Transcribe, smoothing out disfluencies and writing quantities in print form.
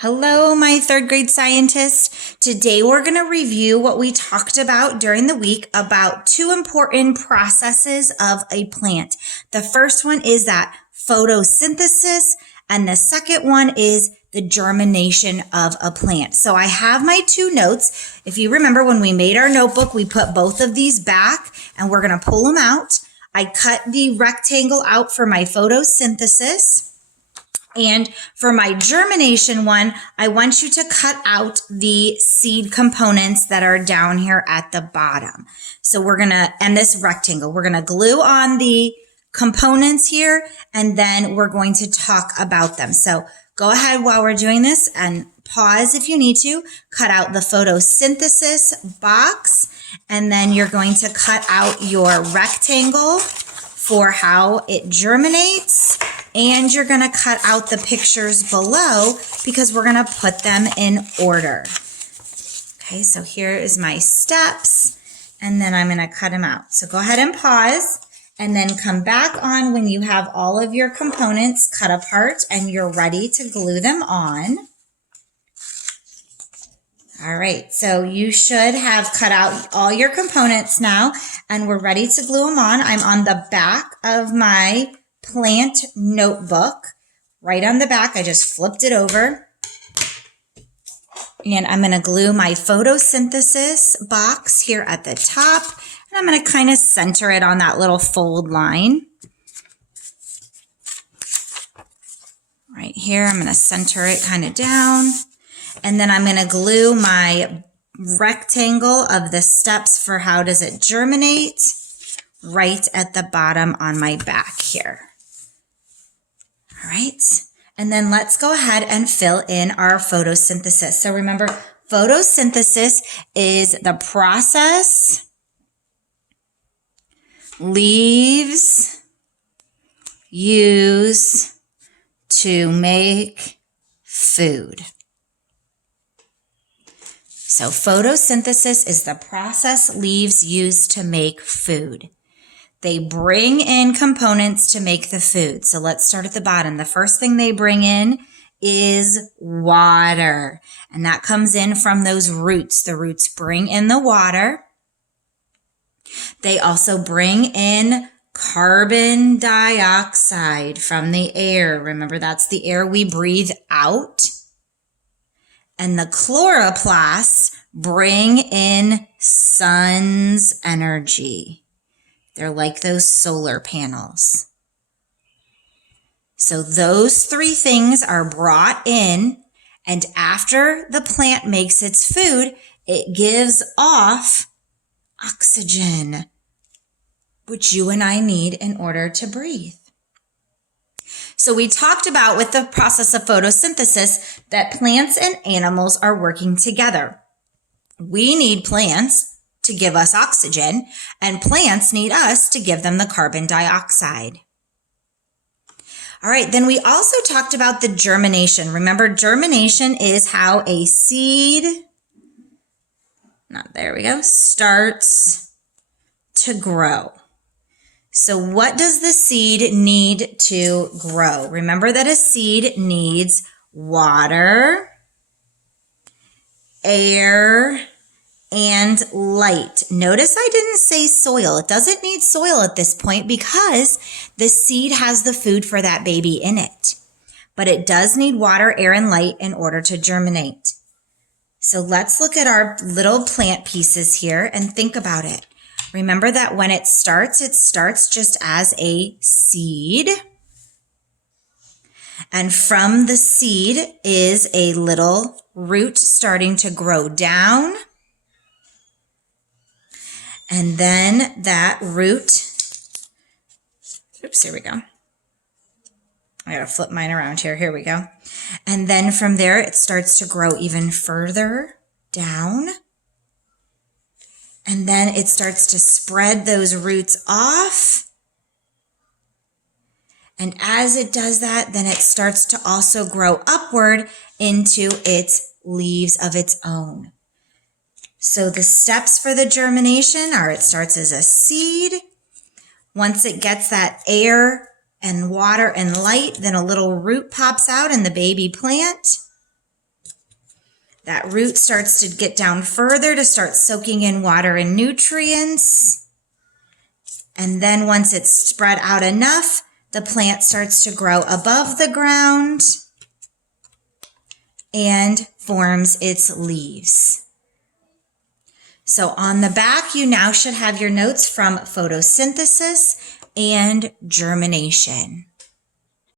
Hello, my third grade scientists. Today we're going to review what we talked about during the week about two important processes of a plant. The first one is that photosynthesis, and the second one is the germination of a plant. So I have my two notes. If you remember when we made our notebook, we put both of these back and we're going to pull them out. I cut the rectangle out for my photosynthesis. And for my germination one, I want you to cut out the seed components that are down here at the bottom. So we're going to, and this rectangle, we're going to glue on the components here, and then we're going to talk about them. So go ahead while we're doing this and pause if you need to. Cut out the photosynthesis box, and then you're going to cut out your rectangle for how it germinates. And you're going to cut out the pictures below because we're going to put them in order. Okay, so here is my steps, and then I'm going to cut them out. So go ahead and pause, and then come back on when you have all of your components cut apart and you're ready to glue them on. All right, so you should have cut out all your components now, and we're ready to glue them on. I'm on the back of my plant notebook. Right on the back, I just flipped it over. And I'm going to glue my photosynthesis box here at the top. And I'm going to kind of center it on that little fold line. Right here, I'm going to center it kind of down. And then I'm going to glue my rectangle of the steps for how does it germinate right at the bottom on my back here. All right, and then let's go ahead and fill in our photosynthesis. So remember, photosynthesis is the process leaves use to make food. So photosynthesis is the process leaves use to make food. They bring in components to make the food. So let's start at the bottom. The first thing they bring in is water. And that comes in from those roots. The roots bring in the water. They also bring in carbon dioxide from the air. Remember, that's the air we breathe out. And the chloroplasts bring in sun's energy. They're like those solar panels. So those three things are brought in, and after the plant makes its food, it gives off oxygen, which you and I need in order to breathe. So we talked about with the process of photosynthesis that plants and animals are working together. We need plants to give us oxygen, and plants need us to give them the carbon dioxide. All right, then we also talked about the germination. Remember, germination is how a seed, starts to grow. So what does the seed need to grow? Remember that a seed needs water, air, and light. Notice I didn't say soil. It doesn't need soil at this point because the seed has the food for that baby in it. But it does need water, air, and light in order to germinate. So let's look at our little plant pieces here and think about it. Remember that when it starts just as a seed. And from the seed is a little root starting to grow down. And then that root, here we go. I gotta flip mine around here. Here we go. And then from there, it starts to grow even further down. And then it starts to spread those roots off. And as it does that, then it starts to also grow upward into its leaves of its own. So the steps for the germination are it starts as a seed. Once it gets that air and water and light, then a little root pops out in the baby plant. That root starts to get down further to start soaking in water and nutrients. And then once it's spread out enough, the plant starts to grow above the ground and forms its leaves. So on the back, you now should have your notes from photosynthesis and germination.